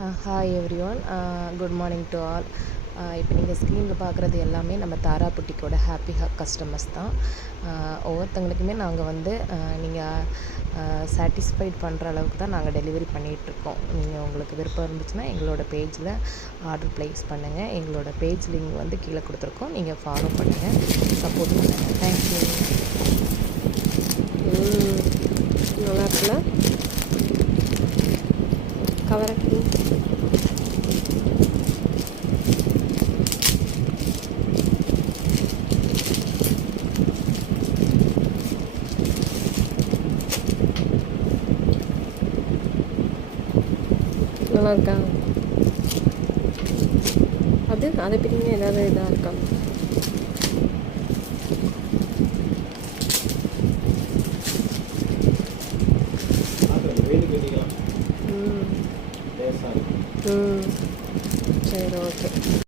Hi everyone. Good morning to all. இப்போ நீங்கள் ஸ்க்ரீனில் பார்க்குறது எல்லாமே நம்ம தாரா புட்டிக்கோட ஹாப்பி கஸ்டமர்ஸ் தான். ஒவ்வொருத்தங்களுக்குமே நாங்கள் வந்து நீங்கள் சாட்டிஸ்ஃபைட் பண்ணுற அளவுக்கு தான் நாங்கள் டெலிவரி பண்ணிகிட்ருக்கோம். நீங்கள் உங்களுக்கு விருப்பம் இருந்துச்சுன்னா எங்களோட பேஜில் ஆர்டர் ப்ளேஸ் பண்ணுங்கள். எங்களோட பேஜ் லிங்க் வந்து கீழே கொடுத்துருக்கோம். நீங்கள் ஃபாலோ பண்ணுங்கள், சப்போர்ட் பண்ணுங்கள். தேங்க்யூ. நல்லா இருக்குல்ல கவரட்டி. நல்லா இருக்கா? அதை பிரிங்க ஏதாவது இதாக இருக்கா? சரி, ஓகே.